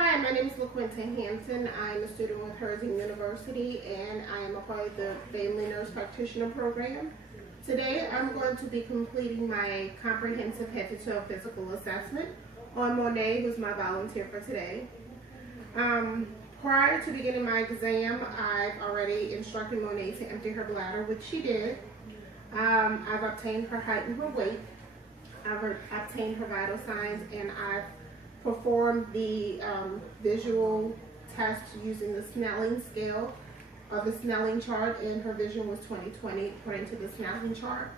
Hi, my name is LaQuinta Hampton. I'm a student with Herzing University and I am a part of the Family Nurse Practitioner program. Today I'm going to be completing my comprehensive head-to-toe physical assessment on Monet, who's my volunteer for today. Prior to beginning my exam, I've already instructed Monet to empty her bladder, which she did. I've obtained her height and her weight. I've obtained her vital signs, and I've performed the visual test using the Snelling scale of the Snelling chart, and her vision was 20/20 according to the Snelling chart.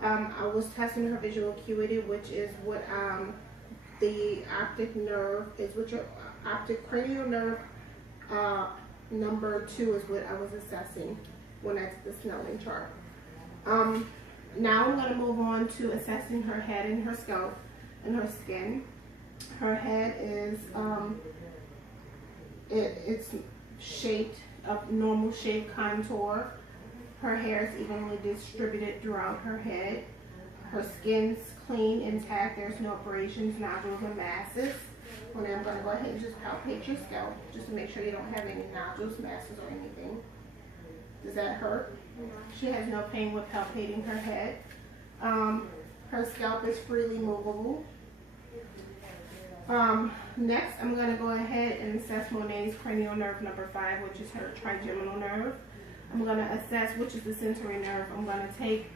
I was testing her visual acuity, which is what the optic nerve is, which your optic cranial nerve number 2 is what I was assessing when I did the Snelling chart. Now I'm going to move on to assessing her head and her scalp and her skin. Her head is it's shaped of normal shape contour. Her hair is evenly distributed throughout her head. Her skin's clean, intact. There's no abrasions, nodules, or masses. Well, now I'm going to go ahead and just palpate your scalp just to make sure you don't have any nodules, masses, or anything. Does that hurt? She has no pain with palpating her head. Her scalp is freely movable. Next, I'm going to go ahead and assess Monet's cranial nerve number 5, which is her trigeminal nerve. I'm going to assess which is the sensory nerve. I'm going to take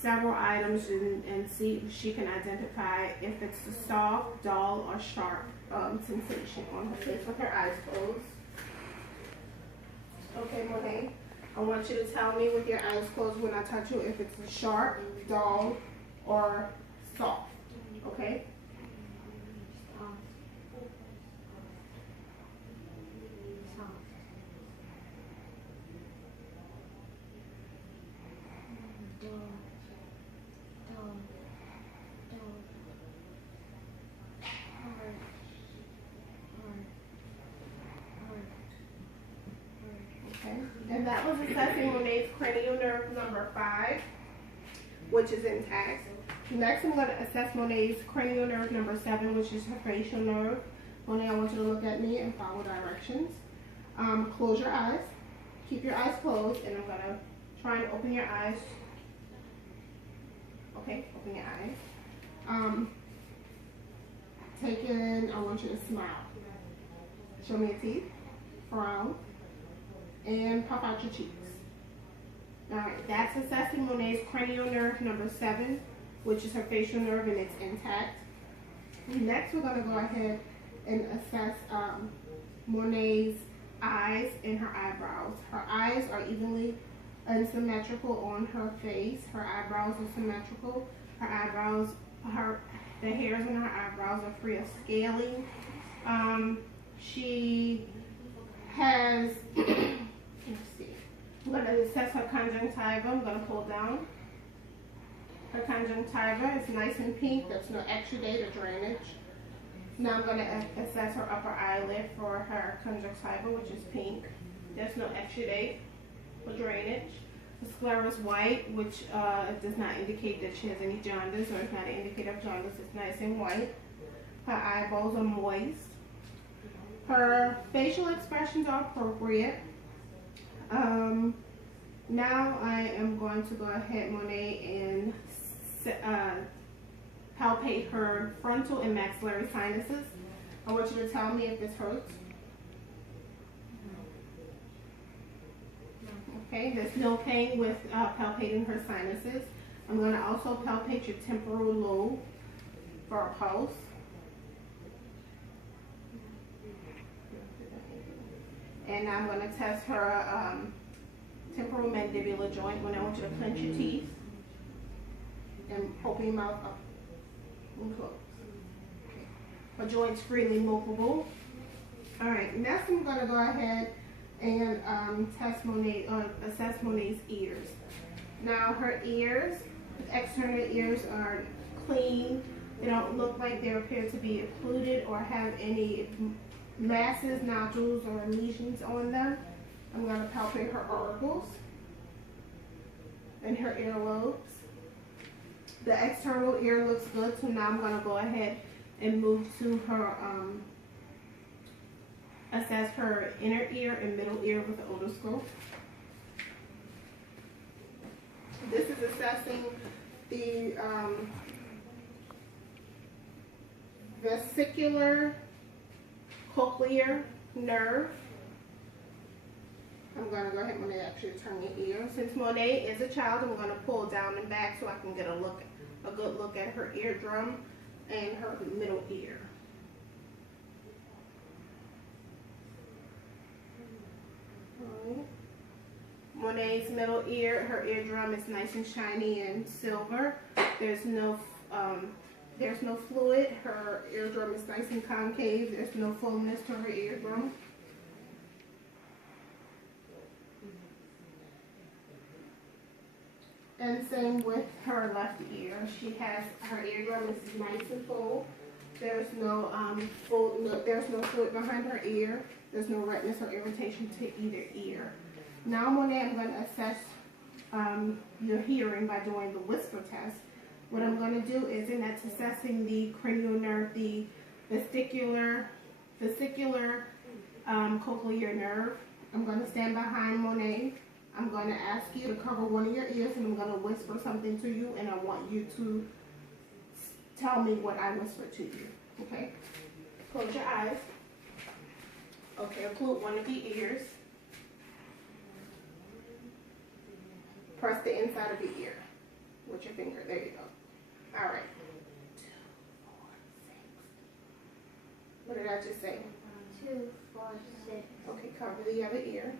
several items and see if she can identify if it's a soft, dull, or sharp sensation on her face with her eyes closed. Okay, Monet, I want you to tell me with your eyes closed when I touch you if it's a sharp, dull, or soft. Okay? Okay. And that was assessing Monet's cranial nerve number 5, which is intact. Next, I'm going to assess Monet's cranial nerve number 7, which is her facial nerve. Monet, I want you to look at me and follow directions. Close your eyes. Keep your eyes closed, and I'm going to try and open your eyes. Okay, open your eyes. Take in, I want you to smile. Show me your teeth. Frown. And puff out your cheeks. Alright, that's assessing Monet's cranial nerve number 7, which is her facial nerve, and it's intact. Next, we're going to go ahead and assess Monet's eyes and her eyebrows. Her eyes are evenly and symmetrical on her face. Her eyebrows are symmetrical. Her eyebrows, the hairs in her eyebrows are free of scaling. She has, let's see, I'm going to assess her conjunctiva. I'm going to pull down. Her conjunctiva is nice and pink. There's no exudate or drainage. Now I'm going to assess her upper eyelid for her conjunctiva, which is pink. There's no exudate or drainage. The sclera is white, which does not indicate that she has any jaundice, or is not an indicator of jaundice. It's nice and white. Her eyeballs are moist. Her facial expressions are appropriate. Now I am going to go ahead, Monet, and palpate her frontal and maxillary sinuses. I want you to tell me if this hurts. Okay, there's no pain with palpating her sinuses. I'm going to also palpate your temporal lobe for a pulse. And I'm going to test her temporal mandibular joint. When I want you to clench your teeth and open your mouth up and close. Okay. Her joint's freely movable. All right, next I'm going to go ahead and test Monet, or assess Monet's ears. Now her ears, external ears, are clean. They don't look like they appear to be occluded or have any masses, nodules, or lesions on them. I'm going to palpate her auricles and her earlobes. The external ear looks good, so now I'm going to go ahead and move to her assess her inner ear and middle ear with the otoscope. This is assessing the vesicular cochlear nerve. I'm going to go ahead and actually turn your ear. Since Monet is a child, I'm going to pull down and back so I can get a good look at her eardrum and her middle ear. Right. Monet's middle ear, her eardrum is nice and shiny and silver. There's no fluid. Her eardrum is nice and concave. There's no fullness to her eardrum. And same with her left ear. She has, her eardrum is nice and full. There's no there's no fluid behind her ear. There's no redness or irritation to either ear. Now, Monet, I'm going to assess your hearing by doing the whisper test. What I'm going to do is, and that's assessing the cranial nerve, the vesicular cochlear nerve. I'm going to stand behind Monet. I'm going to ask you to cover one of your ears, and I'm going to whisper something to you, and I want you to tell me what I whispered to you. Okay? Close your eyes. Okay, occlude one of the ears. Press the inside of the ear with your finger. There you go. All right. 2, 4, 6. What did I just say? 2, 4, 6. Okay, cover the other ear.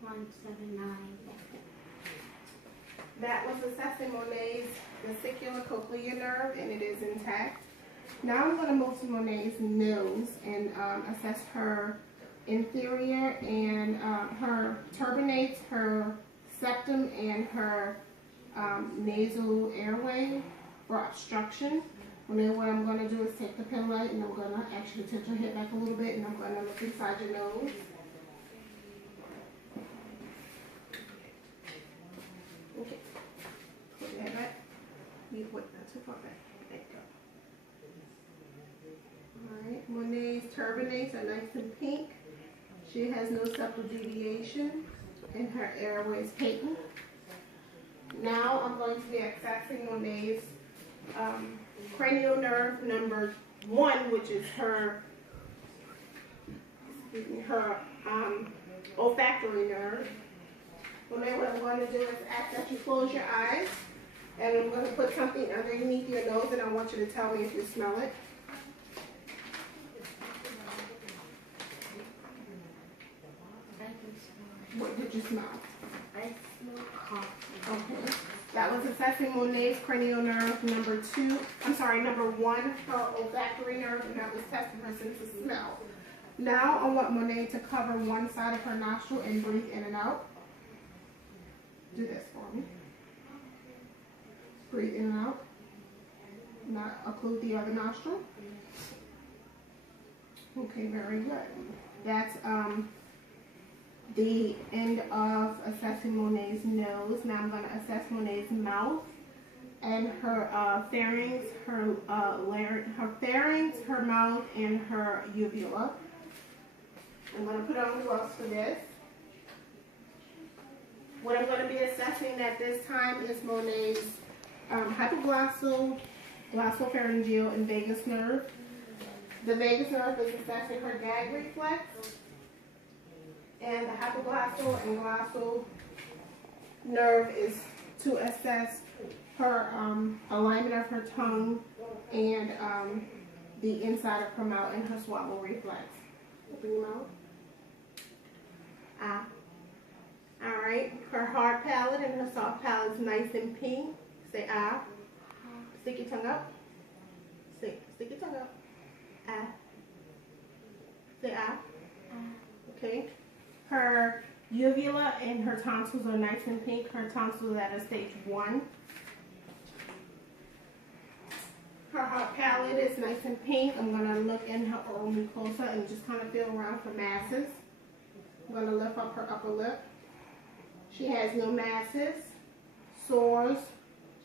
179. That was assessing Monet's vesicular cochlear nerve, and it is intact. Now I'm going to move to Monet's nose and assess her inferior and her turbinates, her septum, and her nasal airway for obstruction. And then what I'm going to do is take the pen light, and I'm going to actually tilt your head back a little bit, and I'm going to look inside your nose. Okay. Put your head back. You wait, not too far back. There you go. Alright, Monet's turbinates are nice and pink. She has no septal deviation, and her airway is patent. Now I'm going to be accessing Monet's cranial nerve number 1, which is her olfactory nerve. Monet, what I'm going to do is ask that you close your eyes, and I'm going to put something underneath your nose, and I want you to tell me if you smell it. What did you smell? I smell coffee. Okay. That was assessing Monet's cranial nerve number 1, her olfactory nerve, and that was testing her sense of smell. Now I want Monet to cover one side of her nostril and breathe in and out. Do this for me. Breathe in and out. Now occlude the other nostril. Okay, very good. That's the end of assessing Monet's nose. Now I'm going to assess Monet's mouth and her pharynx, her pharynx, her mouth, and her uvula. I'm going to put on gloves for this. What I'm going to be assessing at this time is Monet's hypoglossal, glossopharyngeal, and vagus nerve. The vagus nerve is assessing her gag reflex, and the hypoglossal and glossal nerve is to assess her alignment of her tongue and the inside of her mouth and her swallow reflex. Open your mouth. Ah. All right. Her hard palate and her soft palate is nice and pink. Say ah. Stick your tongue up. Stick your tongue up. Ah. Say ah. Okay. Her uvula and her tonsils are nice and pink. Her tonsils are at a stage 1. Her hot palate is nice and pink. I'm going to look in her oral mucosa and just kind of feel around for masses. I'm going to lift up her upper lip. She has no masses, sores,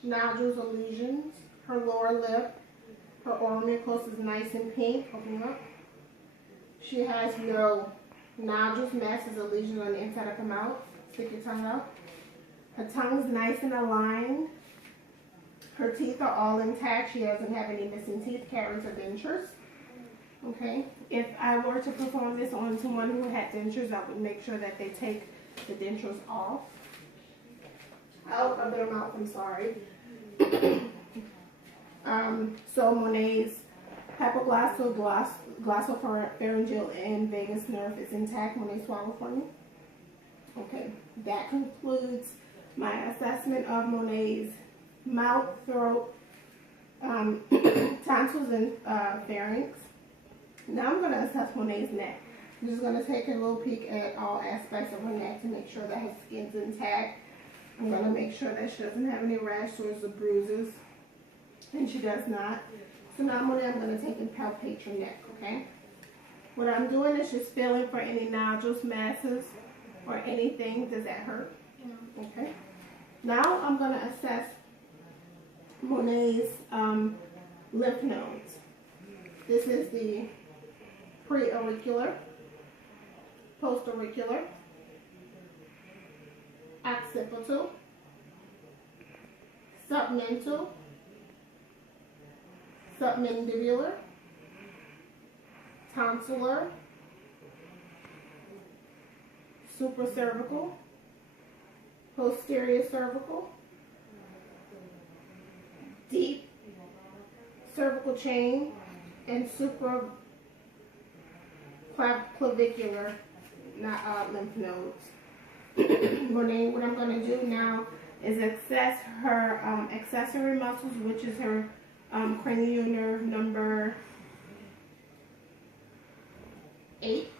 nodules, or lesions. Her lower lip Her oral mucosa is nice and pink. Open up. She has no nodules, masses, or lesions on the inside of her mouth. Stick your tongue out. Her tongue is nice and aligned. Her teeth are all intact. She doesn't have any missing teeth, caries, or dentures. Okay. If I were to perform this on someone who had dentures, I would make sure that they take the dentures off. Oh, I bit them out. I'm sorry. So Monet's hypoglossal, glossopharyngeal, and vagus nerve is intact. Monet, swallow for me. Okay, that concludes my assessment of Monet's mouth, throat, tonsils, and pharynx. Now I'm going to assess Monet's neck. I'm just going to take a little peek at all aspects of her neck to make sure that her skin's intact. I'm going to make sure that she doesn't have any rash, sores, or bruises. And she does not. So now Monet, I'm going to take and palpate your neck, okay? What I'm doing is just feeling for any nodules, masses, or anything. Does that hurt? No. Okay. Now I'm going to assess Monet's lymph nodes. This is the pre-auricular, post-auricular, occipital, submental, submandibular, tonsillar, supracervical, posterior cervical, deep cervical chain, and supraclavicular lymph nodes. Monet, what I'm going to do now is access her accessory muscles, which is her cranial nerve number 8.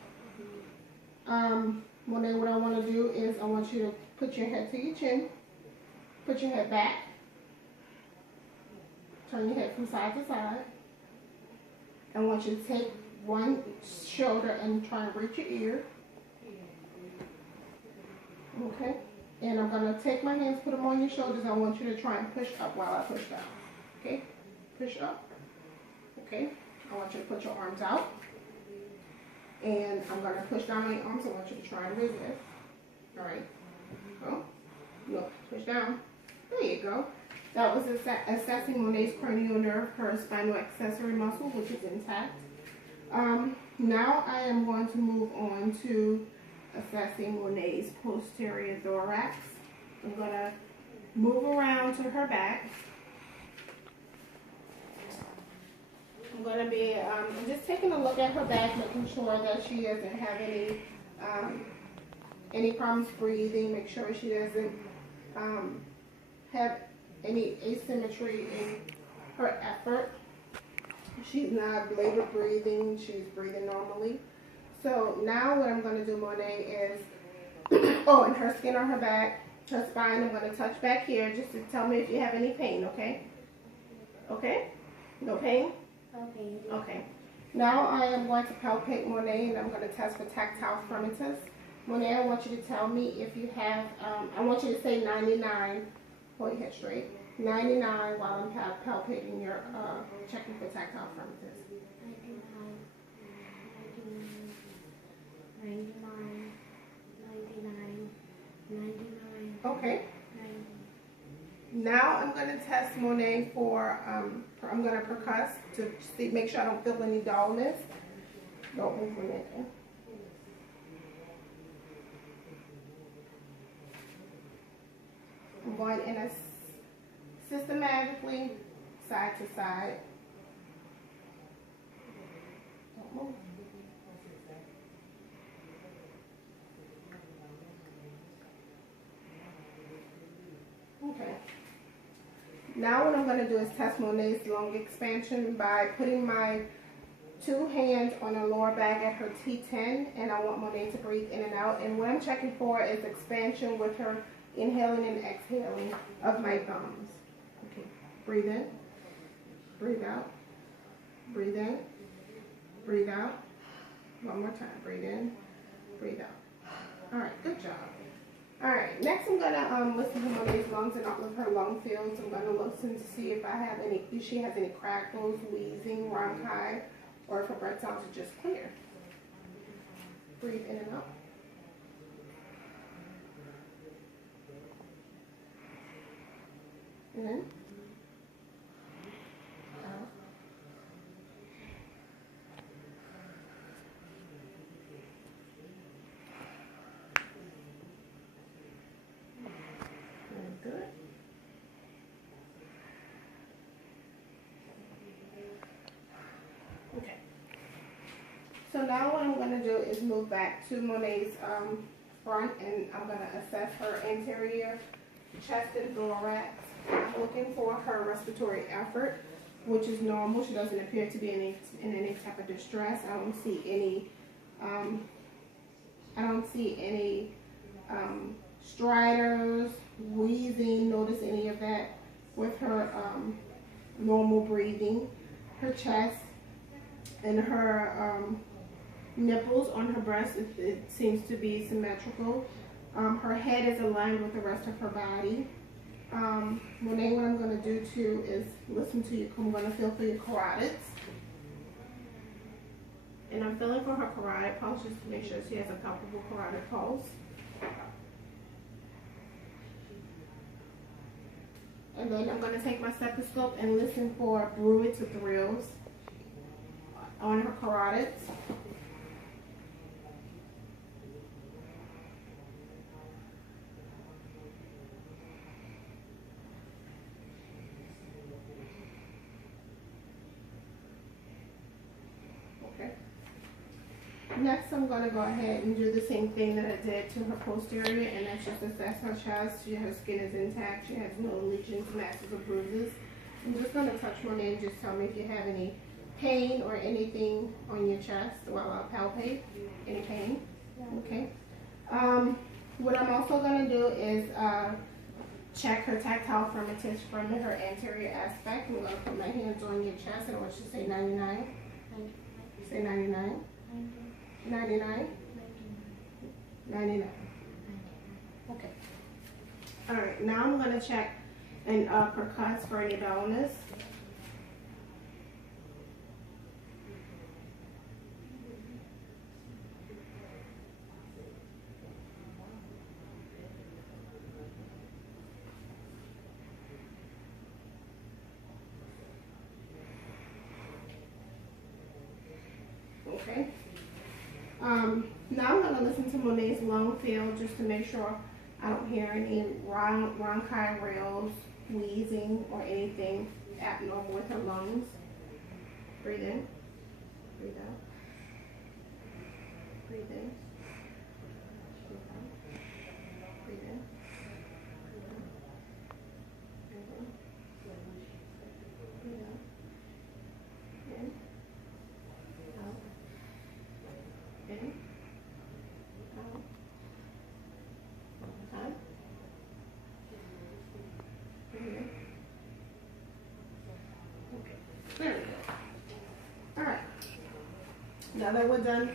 Monet, what I want to do is I want you to put your head to your chin, put your head back, turn your head from side to side. I want you to take one shoulder and try and reach your ear. Okay? And I'm going to take my hands, put them on your shoulders. I want you to try and push up while I push down. Okay? Push up. Okay? I want you to put your arms out. And I'm going to push down on your arms. I want you to try and resist. All right? Oh. Look. Push down. There you go. That was assessing Monet's cranial nerve, her spinal accessory muscle, which is intact. Now I am going to move on to assessing Monet's posterior thorax. I'm going to move around to her back. I'm going to be just taking a look at her back, making sure that she doesn't have any problems breathing. Make sure she doesn't have any asymmetry in her effort. She's not labored breathing. She's breathing normally. So now what I'm going to do, Monet, is, oh, and her skin on her back, her spine, I'm going to touch back here just to tell me if you have any pain, okay? Okay? No pain? Okay. Okay. Now I am going to palpate Monet, and I'm going to test for tactile firmness. Monet, I want you to tell me if you have, I want you to say 99. Hold your head straight. 99 while I'm palpating your, checking for tactile firmness. 99. Okay. 90. Now I'm going to test Monet for, I'm going to percuss to see, make sure I don't feel any dullness. Don't move from it. I'm going in a systematically side to side. Don't move. Okay. Now what I'm going to do is test Monet's lung expansion by putting my 2 hands on her lower back at her T10, and I want Monet to breathe in and out. And what I'm checking for is expansion with her inhaling and exhaling of my thumbs. Okay. Breathe in. Breathe out. Breathe in. Breathe out. One more time. Breathe in. Breathe out. All right. Good job. Alright, next I'm gonna listen to Monet's lungs and all of her lung fields. I'm gonna listen to see if she has any crackles, wheezing, bronchi, or if her breath sounds are just clear. Breathe in and out. In. Out. Very good. Okay. So now what I'm going to do is move back to Monet's front, and I'm going to assess her anterior chest and thorax. I'm looking for her respiratory effort, which is normal. She doesn't appear to be in any type of distress. I don't see any stridors, wheezing. Notice any of that with her normal breathing. Her chest and her nipples on her breast, it seems to be symmetrical. Her head is aligned with the rest of her body. Monet, what I'm going to do too is listen to you. I'm going to feel for your carotids. And I'm feeling for her carotid pulse just to make sure she has a comfortable carotid pulse. And then I'm going to take my stethoscope and listen for bruits or thrills on her carotids. Next, I'm going to go ahead and do the same thing that I did to her posterior, and that's just assess her chest. Her skin is intact. She has no lesions, masses, or bruises. I'm just going to touch Monet and just tell me if you have any pain or anything on your chest while I palpate. Any pain? Okay. What I'm also going to do is check her tactile firmness from her anterior aspect. I'm going to put my hands on your chest, and I want you to say 99. Say 99. 99? 99. Okay. Alright, now I'm going to check and percuss for any dullness. Okay. Now I'm going to listen to Monet's lung field just to make sure I don't hear any bronchi rails, wheezing, or anything abnormal with her lungs. Breathe in. Breathe out. Breathe in. Breathe out. Breathe in. Breathe out. Breathe in. Breathe out. In. Out. In. Out. Out. Breathe in. Okay. Very good. Alright. Now that we're done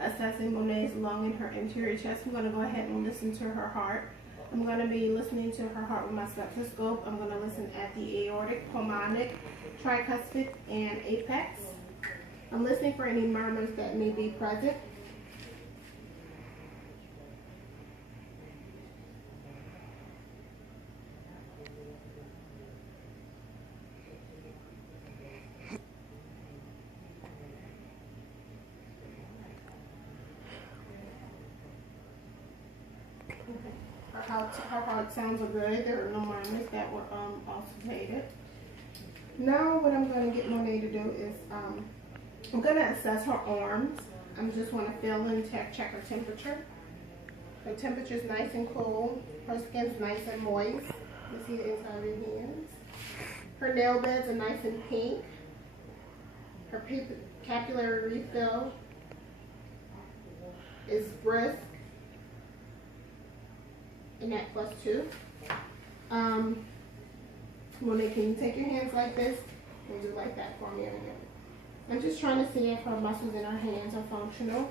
assessing Monet's lung and her anterior chest, I'm going to go ahead and listen to her heart. I'm going to be listening to her heart with my stethoscope. I'm going to listen at the aortic, pulmonic, tricuspid, and apex. I'm listening for any murmurs that may be present. Her heart sounds are good. There are no murmurs that were auscultated. Now what I'm going to get Monet to do is I'm going to assess her arms. I just want to feel and check her temperature. Her temperature is nice and cool. Her skin's nice and moist. You see the inside of her hands. Her nail beds are nice and pink. Her capillary refill is brisk. And that +2. Monet, can you take your hands like this and do like that for me again? I'm just trying to see if her muscles in her hands are functional.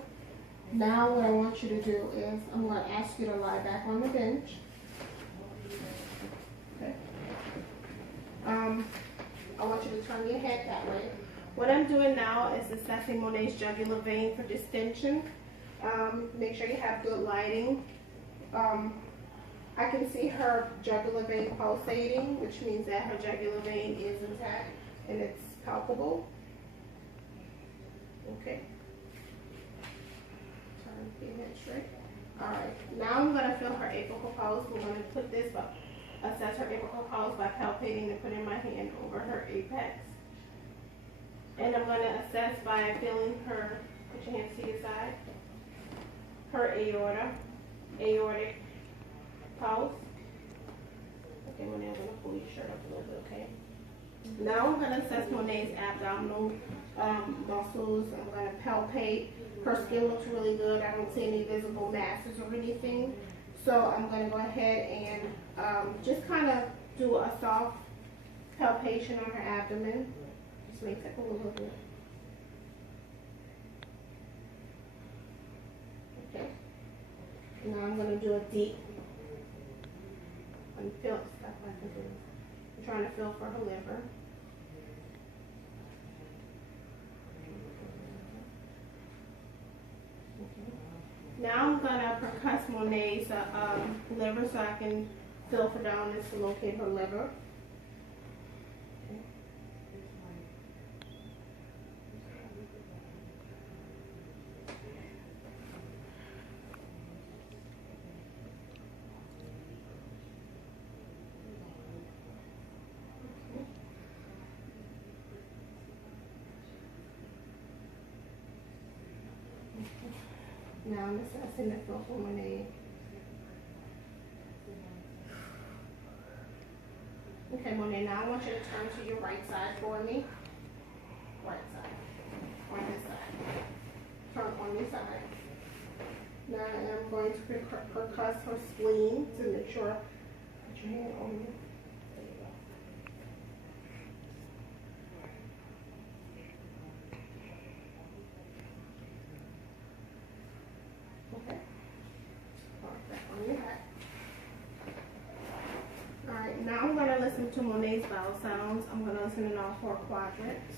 Now what I want you to do is I'm going to ask you to lie back on the bench. Okay. I want you to turn your head that way. What I'm doing now is assessing Monet's jugular vein for distension. Make sure you have good lighting. I can see her jugular vein pulsating, which means that her jugular vein is intact and it's palpable. Okay. Turn your head straight. Alright, now I'm going to feel her apical pulse. We're going to put this up, assess her apical pulse by palpating and putting my hand over her apex. And I'm going to assess by feeling her, put your hands to your side, her aortic pulse. Okay, Monet, I'm going to pull your shirt up a little bit, okay? Now I'm going to assess Monet's abdominal muscles. I'm going to palpate. Her skin looks really good. I don't see any visible masses or anything. So I'm going to go ahead and just kind of do a soft palpation on her abdomen. Just may take a little bit. Okay. Now I'm going to do a deep and feel stuff like this. I'm trying to feel for her liver. Now I'm going to percuss Monet's liver so I can feel for downwards to locate her liver. Now I'm assessing the feel for Monet. Okay, Monet, now I want you to turn to your right side for me. Right side. On this side. Turn on this side. Now I'm going to percuss her spleen to make sure. Put your hand on me. There you go. Okay. Back on your back. Alright, now I'm going to listen to Monet's bowel sounds. I'm going to listen in all 4 quadrants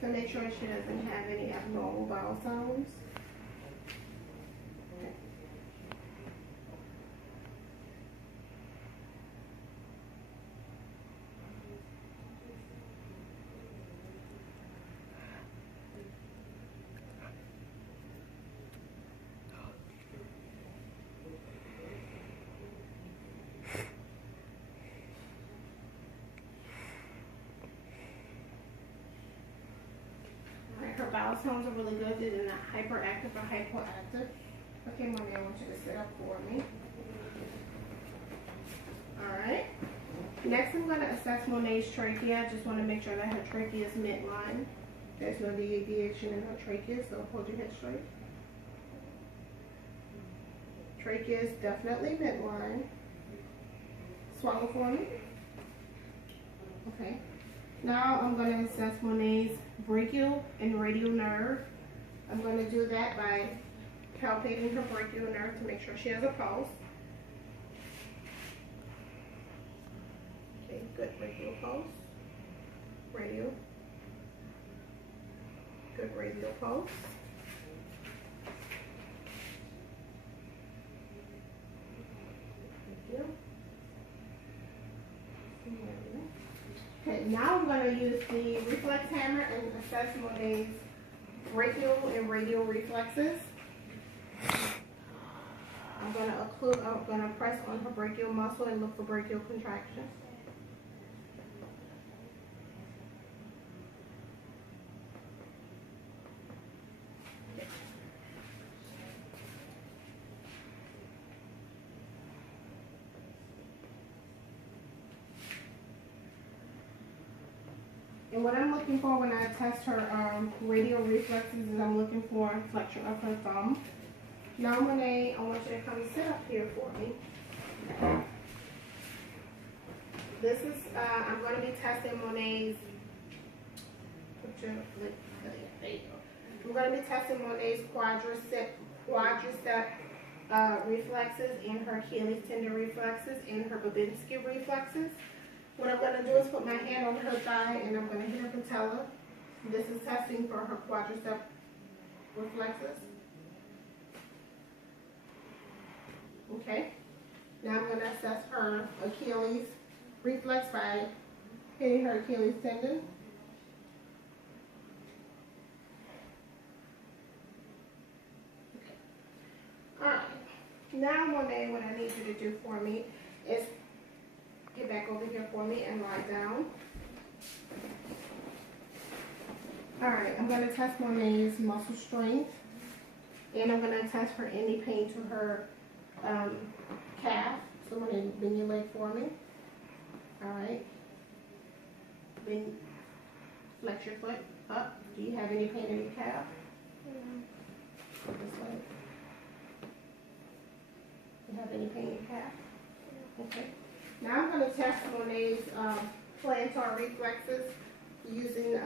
to make sure she doesn't have any abnormal bowel sounds. Okay. Her bowel sounds are really good. They're not hyperactive or hypoactive. Okay, Mommy, I want you to sit up for me. Alright. Next, I'm going to assess Monet's trachea. I just want to make sure that her trachea is midline. There's no deviation in her trachea, so hold your head straight. Trachea is definitely midline. Swallow for me. Okay. Now I'm going to assess Monet's brachial and radial nerve. I'm going to do that by palpating her brachial nerve to make sure she has a pulse. Okay, good brachial pulse. Radial. Good radial pulse. Thank you. Okay, now I'm going to use the reflex hammer and assess Monet's brachial and radial reflexes. I'm going to press on her brachial muscle and look for brachial contraction. And what I'm looking for when I test her radial reflexes is I'm looking for flexion of her thumb. Now, Monet, I want you to come sit up here for me. This is, I'm going to be testing Monet's, there you go. I'm going to be testing Monet's quadricep reflexes and her Achilles tendon reflexes and her Babinski reflexes. What I'm going to do is put my hand on her thigh and I'm going to hit her patella. This is testing for her quadricep reflexes. Okay. Now I'm going to assess her Achilles reflex by hitting her Achilles tendon. Okay. Alright. Now, Monet, what I need you to do for me is get back over here for me and lie down. Alright, I'm going to test Monet's muscle strength. And I'm going to test for any pain to her calf. So I'm going to bend your leg for me. Alright. Then flex your foot up. Do you have any pain in your calf? Go this way. Do you have any pain in your calf? Okay. Now I'm going to test Monet's plantar reflexes using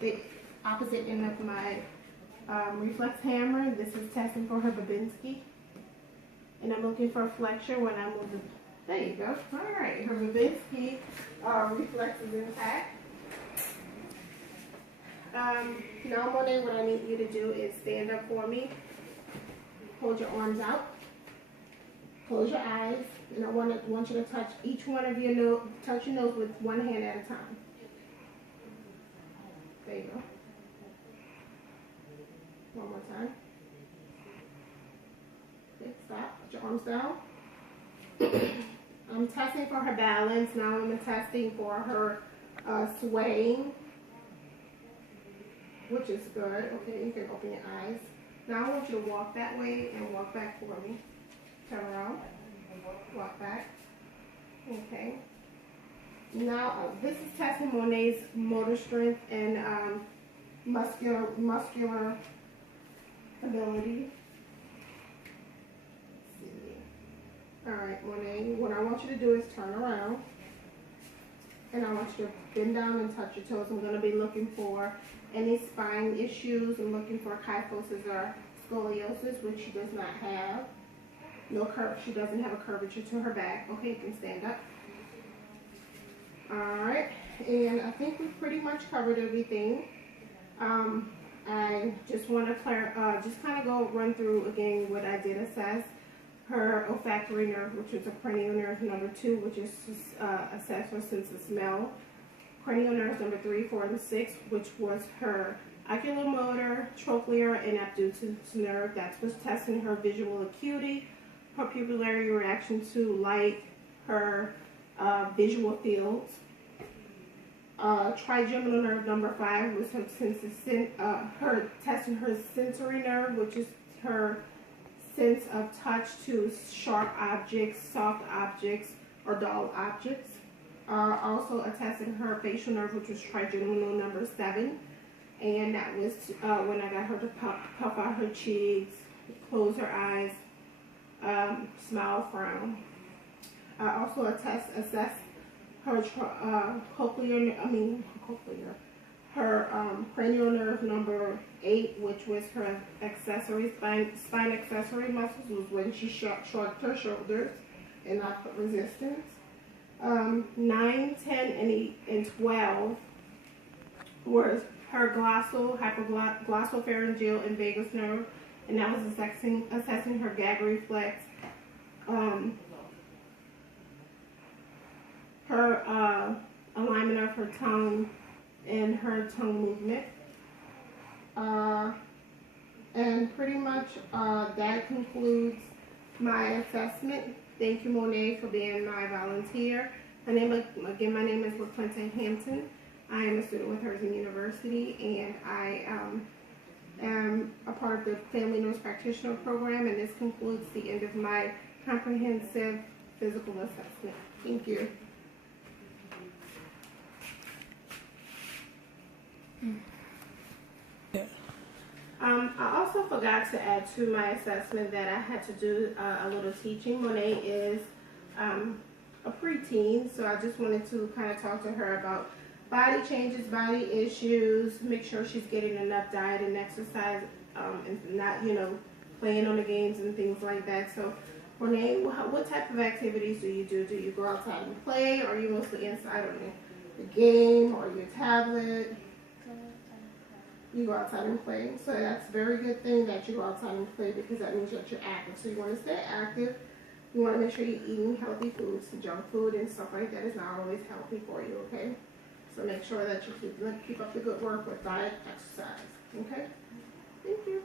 the opposite end of my reflex hammer. This is testing for her Babinski. And I'm looking for a flexion when I move the, there you go. All right, her Babinski reflex is intact. Now, Monet, what I need you to do is stand up for me. Hold your arms out. Close your eyes. And I want you to touch each one of your nose, touch your nose with one hand at a time. There you go. One more time. Okay, stop. Put your arms down. I'm testing for her balance. Now I'm testing for her swaying, which is good. Okay, you can open your eyes. Now I want you to walk that way and walk back for me. Turn around. Walk back. Okay. Now this is testing Monet's motor strength and muscular ability. Let's see. All right, Monet. What I want you to do is turn around, and I want you to bend down and touch your toes. I'm going to be looking for any spine issues. I'm looking for kyphosis or scoliosis, which she does not have. No curve. She doesn't have a curvature to her back. Okay, you can stand up. Alright, and I think we've pretty much covered everything. I just want to just kind of run through again what I did assess. Her olfactory nerve, which is a cranial nerve number 2, which is assessed for sense of smell. Cranial nerves number 3, 4, and 6, which was her oculomotor, trochlear, and abducens nerve. That was testing her visual acuity, her pupillary reaction to light, her visual fields. Trigeminal nerve number 5 was her testing her sensory nerve, which is her sense of touch to sharp objects, soft objects, or dull objects. Also testing her facial nerve, which was trigeminal number 7, and that was when I got her to puff out her cheeks, close her eyes, smile, frown. I also assessed her cranial nerve number 8, which was her spine accessory muscles, was when she shrugged her shoulders and not put resistance. 9, 10, and 12 was her hypoglossopharyngeal and vagus nerve, and that was assessing her gag reflex. Her alignment of her tongue and her tongue movement. And pretty much that concludes my assessment. Thank you, Monet, for being my volunteer. My name is LaQuinta Hampton. I am a student with Herzing University, and I am a part of the Family Nurse Practitioner Program, and this concludes the end of my comprehensive physical assessment. Thank you. I also forgot to add to my assessment that I had to do a little teaching. Monet is a preteen, so I just wanted to kind of talk to her about body changes, body issues, make sure she's getting enough diet and exercise, and not, playing on the games and things like that. So, Renee, what type of activities do you do? Do you go outside and play, or are you mostly inside on the game or your tablet? You go outside and play. So that's a very good thing that you go outside and play, because that means that you're active. So you want to stay active. You want to make sure you're eating healthy foods. Junk food and stuff like that is not always healthy for you, okay? So make sure that you keep up the good work with diet, exercise, okay? Thank you.